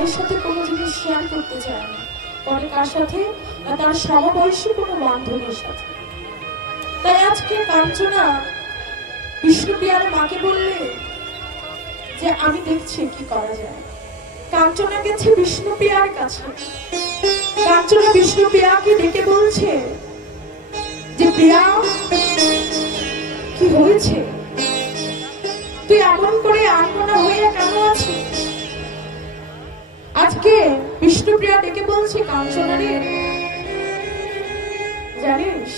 মায়ের সাথে কোনো জিনিস শেয়ার করতে চায় না। পরে কার সাথে? তার সমবয়সী কোনো বান্ধবীর সাথে। তাই আজকে কাঞ্চনা বিষ্ণুপ্রিয়ার মাকে বললে যে, আমি দেখছি কি করা যায়। কাঞ্চনা গেছে বিষ্ণুপ্রিয়ার কাছে। কাঞ্চনা বিষ্ণুপ্রিয়াকে ডেকে বলছে যে প্রিয়া কি হয়েছে? তুই এমন করে আনমনা হয়ে কেন আছিস? আজকে বিষ্ণুপ্রিয়া ডেকে বলছে কাঞ্চনা রে জানিস,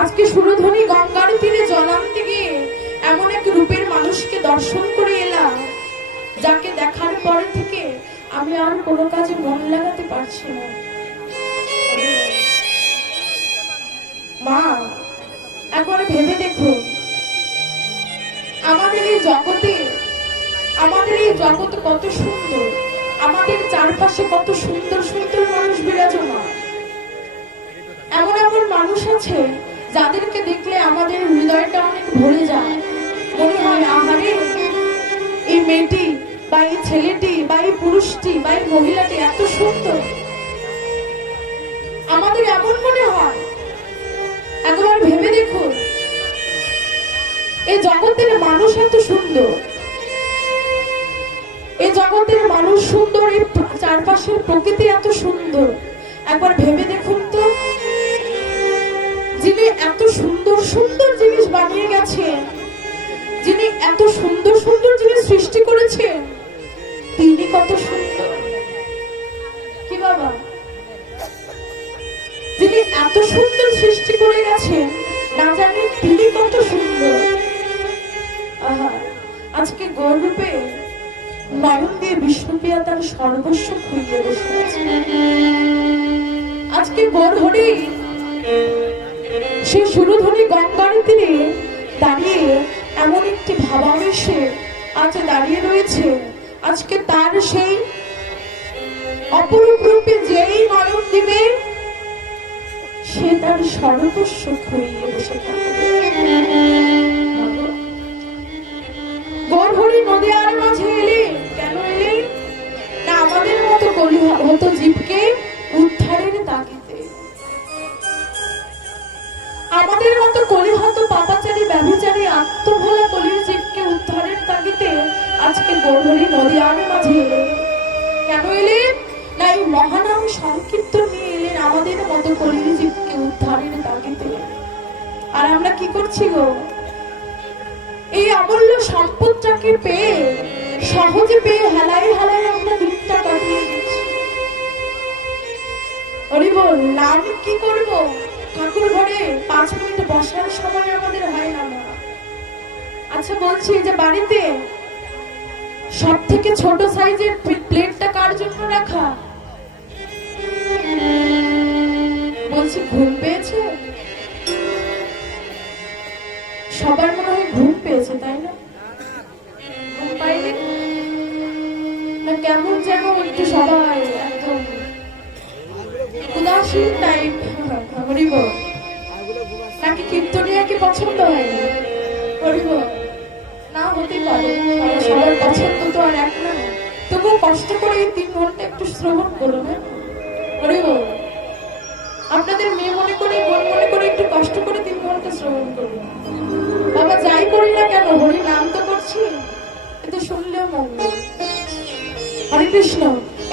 আজকে সুরধ্বনি গঙ্গার তীরে জলান্তে গিয়ে এমন এক রূপের মানুষকে দর্শন করে এলাম, যাকে দেখার পর থেকে আমি আর কোনো কাজে মন লাগাতে পারছি না। মা একবার ভেবে দেখুন আমাদের এই জগতে, আমাদের এই জগৎ কত সুন্দর। আমাদের চারপাশে কত সুন্দর সুন্দর মানুষ বিরাজমান। এমন এমন মানুষ আছে যাদেরকে দেখলে আমাদের হৃদয়টা অনেক ভরে যায়। মনে হয়, আহারে, এই মেয়েটি বা এই ছেলেটি বা এই পুরুষটি বা এই মহিলাটি এত সুন্দর। আমাদের এমন মনে হয়। একবার ভেবে দেখুন এই জগতের মানুষ এত সুন্দর। এই জগতের মানুষ সুন্দর এই চারপাশের প্রকৃতি এত সুন্দর। একবার ভেবে দেখুন তো, যিনি এত সুন্দর সুন্দর জিনিস বানিয়ে গেছেন, যিনি এত সুন্দর সুন্দর জিনিস সৃষ্টি করেছেন, তিনি কত সুন্দর। কি বাবা? যিনি এত সুন্দর সৃষ্টি করে গেছেন, না জানি তিনি কত সুন্দর। আজকে গৌরূপে নয়ন দিয়ে বিষ্ণুপ্রিয়া তার সর্বস্ব খুইয়ে বসে। আজকে গোর হরি সে সুরধ্বনি গঙ্গার তীরে দাঁড়িয়ে এমন একটি ভাবাবেশে আজ দাঁড়িয়ে রয়েছে আজকে তার সেই অপরূপ রূপে যেই নয়ন দিবে, সে তার সর্বস্ব খুইয়ে বসে থাকবে হতো জীবকে উদ্ধারের তাগিদে আমাদের মতো কলিহত পাপাচারী, ব্যভিচারী, আত্মভোলা কলির জীবকে উদ্ধারের তাগিদে আজকে গড়হরি নদীয়ার মাঝে কেন এলেন না, এই মহানাম সংকীর্তন নিয়ে এলেন আমাদের মতো কলির জীবকে উদ্ধারের তাগিদে আর আমরা কি করছি গো? এই অমূল্য সম্পদটাকে পেয়ে, সহজে পেয়ে হেলায় হেলায় হরি বল নাম কি করব? ঠাকুর ঘরে পাঁচ মিনিট বসার সময় আমাদের হয় না। আচ্ছা বলছি যে বাড়িতে সব থেকে ছোট সাইজের প্লেটটা কার জন্য রাখা? বলছি, ঘুম পেয়েছে? শ্রবণ করুন আপনাদের মেয়ে মনে করে, বোন মনে করে একটু কষ্ট করে তিন ঘণ্টা শ্রবণ করুন বাবা, যাই করি না কেন? হরি নাম তো করছি, কিন্তু শুনলেও মঙ্গল হরে কৃষ্ণ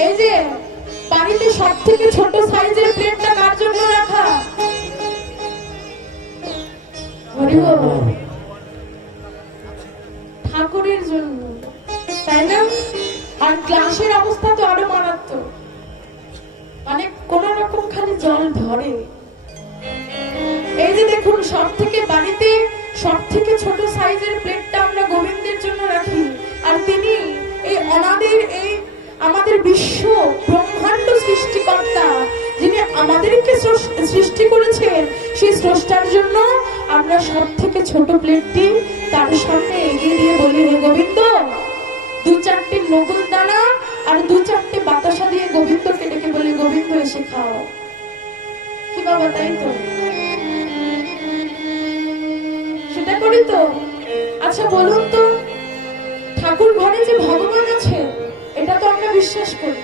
এই যে বাড়িতে সব থেকে ছোট সাইজের প্লেটটা কার জন্য রাখা? হরি বল। আর গ্লাসের অবস্থা তো আরও মারাত্মক। মানে কোন রকম খালি জল ধরে। এই যে দেখুন সব থেকে বাড়িতে সব থেকে ছোট সাইজের প্লেটটা আমরা গোবিন্দের জন্য রাখি। আর তিনি এই অনাদের এই আমাদের বিশ্ব ব্রহ্মাণ্ড সৃষ্টিকর্তা, যিনি আমাদেরকে সৃষ্টি করেছেন, সেই স্রষ্টার জন্য আমরা সব থেকে ছোট প্লেটটি তার সামনে এগিয়ে দিয়ে বলি, হে গোবিন্দ চারটে নকুল দানা আর দু চারটে বাতাসা দিয়ে গোবিন্দকে ডেকে বলি গোবিন্দ, এসে খাও। কি বাবা, তাই তো? সেটা করি তো? আচ্ছা বলুন তো, ঠাকুর ঘরে যে ভগবান আছে, এটা তো আমরা বিশ্বাস করি।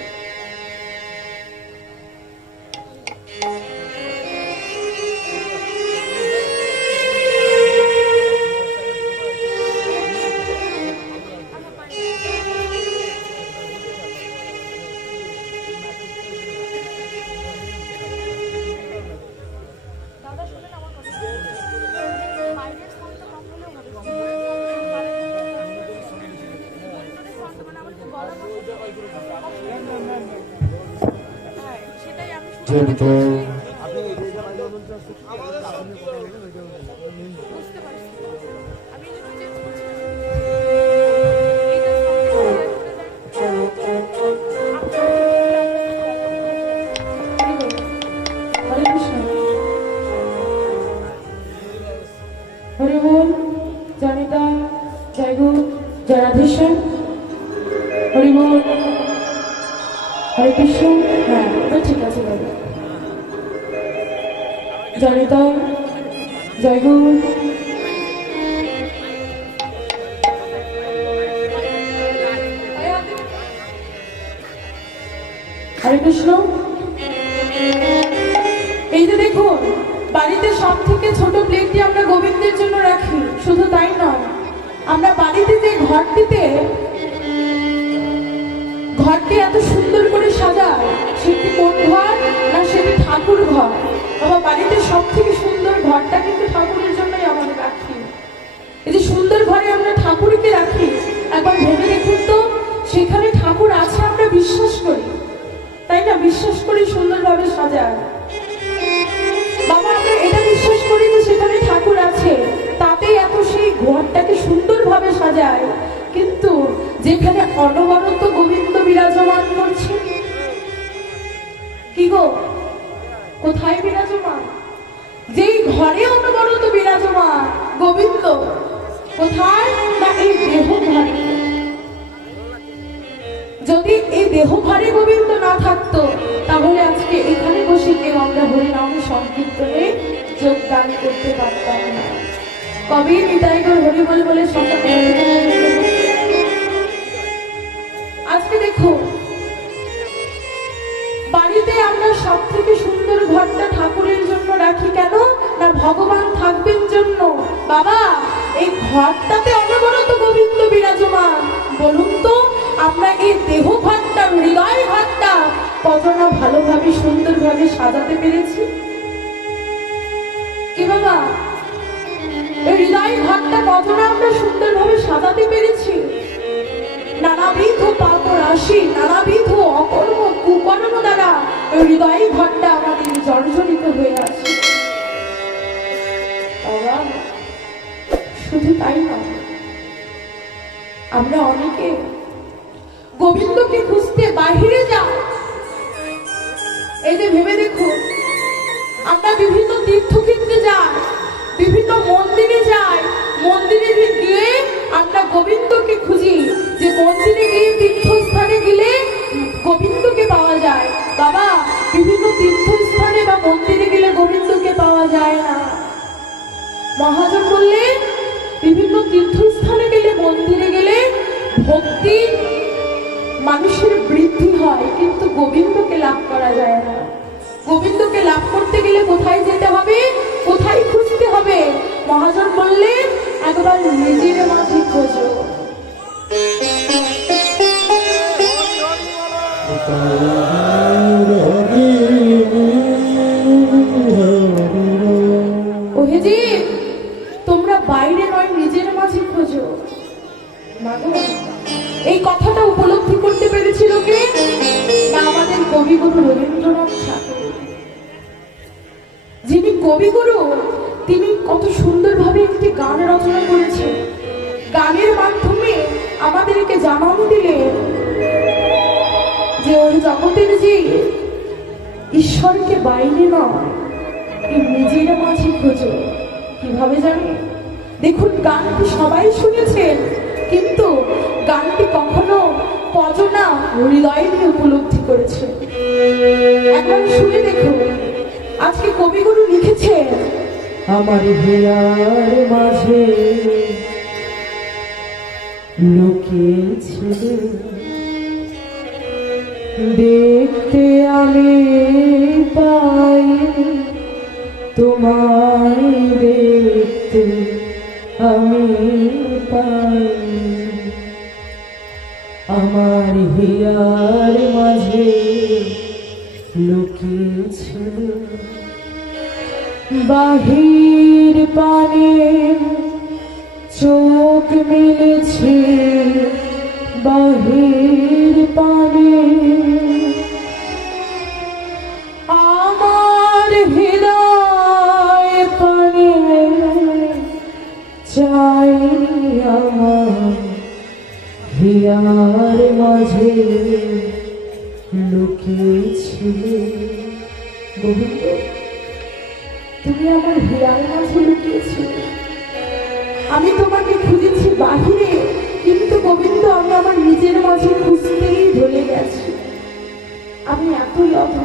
activity. হরে কৃষ্ণ। এই যে দেখুন, বাড়িতে সব থেকে ছোট প্লেটটি আমরা গোবিন্দের জন্য রাখি, শুধু তাই নয়। আমরা বাড়িতে যে ঘরটিতে ঘরটি এত সুন্দর করে সাজায় সেটি কোন ঘর না সেটি ঠাকুর ঘর। বাবা, বাড়িতে সব থেকে সেখানে ঠাকুর আছে, আমরা বিশ্বাস করি। তাই না? বিশ্বাস করি সুন্দরভাবে সাজায়। বাবা, আমরা এটা বিশ্বাস করি যে সেখানে ঠাকুর আছে। তাতে এত সেই ঘরটাকে সুন্দরভাবে সাজায়। কিন্তু যেখানে অনবরত গোবিন্দ বিরাজমান করছে, কি গো? কোথায় বিরাজমান? যেই ঘরে অনবরত বিরাজমান গোবিন্দ, কোথায়? না, এই দেহ ঘরে। যদি এই দেহ ঘরে গোবিন্দ না থাকতো, তাহলে আজকে এখানে বসে কেউ আমরা হরিনাম সংকীর্তনে যোগদান করতে পারতাম না। কবে হরি বল বলে আজকে দেখো, বাড়িতে আমরা সব থেকে সুন্দর ঘরটা ঠাকুরের জন্য রাখি কেন? না ভগবান থাকবেন জন্য? বাবা, এই ঘরটাতে অনবরত গোবিন্দ বিরাজমান। বলুন তো আমরা এই দেহ ঘরটা হৃদয় ঘরটা কতটা ভালোভাবে, সুন্দরভাবে সাজাতে পেরেছি? কি বাবা? হৃদয় ঘরটা কতটা আমরা সুন্দরভাবে সাজাতে পেরেছি? নানাবিধ পাপ রাশি, নানাবিধ অকর্ম মহাজন বললেন বিভিন্ন তীর্থস্থানে গেলে, মন্দিরে গেলে ভক্তি মানুষের বৃদ্ধি হয়, কিন্তু গোবিন্দকে লাভ করা যায় না। গোবিন্দকে লাভ করতে গেলে কোথায় যেতে হবে? কোথায় খুঁজতে হবে? মহাজন বললেন, একবার নিজের মাঝে খোঁজো। ওহেজি উপলব্ধি করতে পেরেছিল কে? আমাদের কবিগুরু রবীন্দ্রনাথ যিনি কবিগুরু, তিনি কত সুন্দরভাবে একটি গান রচনা করেছেন। গানের মাধ্যমে আমাদেরকে জানান দিলেন যে ওই জগতের যে ঈশ্বরকে বাইরে নয় নিজের মাঝে খোঁজো। কীভাবে জানে? দেখুন, গানটি সবাই শুনেছেন, কিন্তু গানটি কখনো হৃদয়কে হৃদয় দিয়ে উপলব্ধি করেছে। একবার শুনে দেখো, আজকে কবিগুরু লিখেছেন, আমার হেয়ার মাঝে চোখ মিলেছে বাহির পানে। আমার হৃদয় পানে চাই আমার হিয়ার মাঝে লুকিয়েছিল গোবিন্দ, তুমি আমার হিয়ার মাঝে লুকিয়েছিলে আমি তোমাকে খুঁজেছি বাহিরে, কিন্তু গোবিন্দ, আমি আমার নিজের মাঝে খুঁজতেই ভুলে গেছি। আমি এতই অধ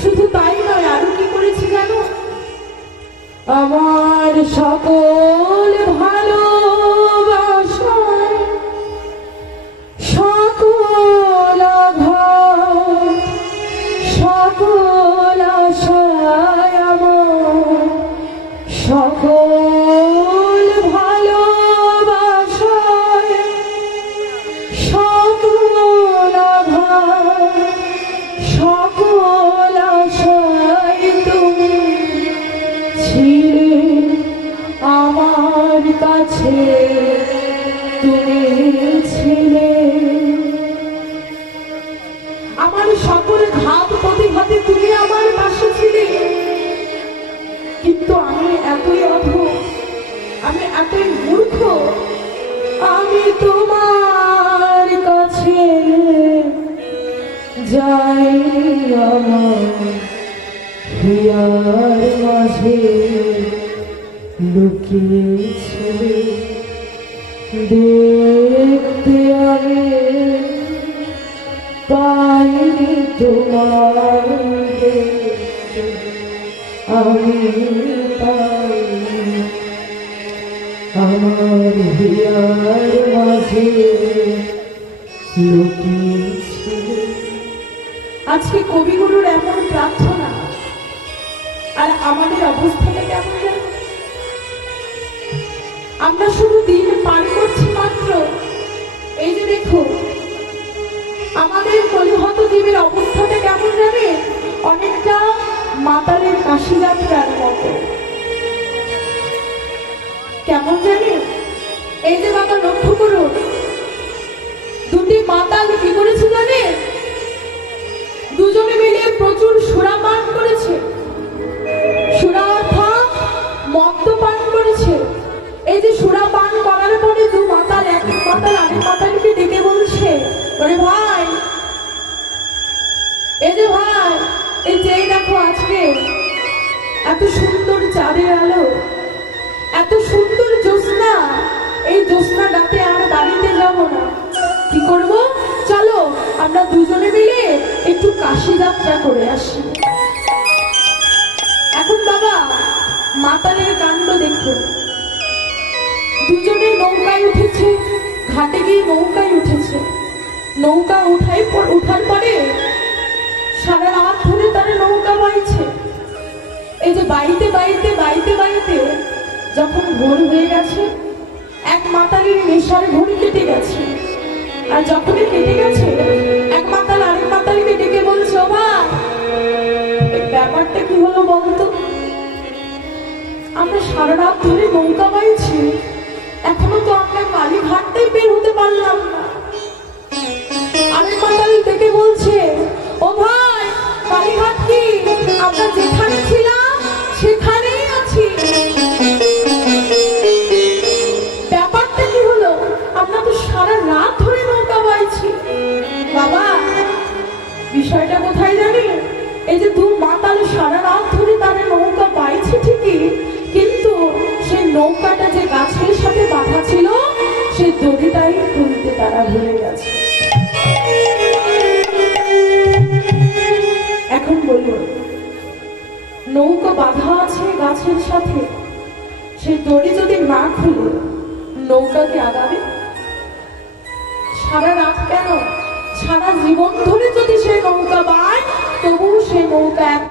শুধু তাই নয়, আরও কি করেছি আমার সকল সকল আমার সকল ঘাত প্রতিঘাতে তুমি আমার পাশে ছিলে। কিন্তু আমি এতই অধ, আমি এতই মূর্খ, আমি তোমার কাছে যাই আমার হিয়ার মাঝে লুকিয়েছিল। দেখতে আমি পাইনি তোমার আমি আমার হিয়ার মাঝে আজকে কবিগুরুর এমন প্রার্থনা আর আমাদের অবস্থাটা কেমন? আমরা শুধু দিন পার করছি মাত্র। এই যে দেখো আমাদের জীবের অবস্থাটা কেমন জানে? অনেকটা মাতালের কাশি যাত্রার মতো। কেমন জানে? এই যে বাবা, লক্ষ্য করুন। দুটি মাতাল কি করেছে জানে? দুজনে মিলে প্রচুর সুরা পান করেছে। সুরা অর্থাৎ মদ্য পান করেছে। এই যে সুরা পান করার পরে চাঁদের আলো। এত সুন্দর জ্যোৎস্না। এই জ্যোৎস্না রাতে আর বাড়িতে যাব না। কি করব? চলো, আমরা দুজনে মিলে একটু কাশি যাত্রা করে আসি। এখন বাবা, মাতালের কাণ্ড দেখুন দুজনে নৌকায় উঠেছে, ঘাটে গিয়ে নৌকায় উঠেছে। নৌকা উঠাই উঠার পরে সারা রাত ধরে তারা নৌকা বাইছে এই যে বাইতে বাইতে বাইতে বাইতে যখন ভোর হয়ে গেছে, এক মাতালের নেশার ঘড়ি কেটে গেছে। আর যখনই কেটে গেছে, এক মাতাল আরেক মাতালকে ডেকে বলছে ও ব্যাপারটা কি হলো বলতো? আমরা সারা রাত ধরে নৌকা বাইছি। এখনও তো আমরা কালীঘাটটাই বের হতে পারলাম না। আরেক মাতাল বলছে, ও ভাই কালীঘাট কি? আমরা যেখানে ছিলাম সেখানেই আছি। ব্যাপারটা কি হলো? আমরা তো সারা রাত ধরে নৌকা বাইছি। বাবা, বিষয়টা কোথায় জানি? এই যে দু মাতাল সারা ধরে তারা নৌকা বাইছে ঠিকই, কিন্তু সেই নৌকাটা যে গাছের সাথে বাঁধা ছিল, সেই দড়িটাই তুলতে তারা ভুলে গেছে। নৌকা বাঁধা আছে গাছের সাথে। সে দড়ি যদি না খুলে, নৌকাকে আগাবে? সারা রাত কেন? সারা জীবন ধরে যদি সে নৌকা বায় তবুও সে নৌকা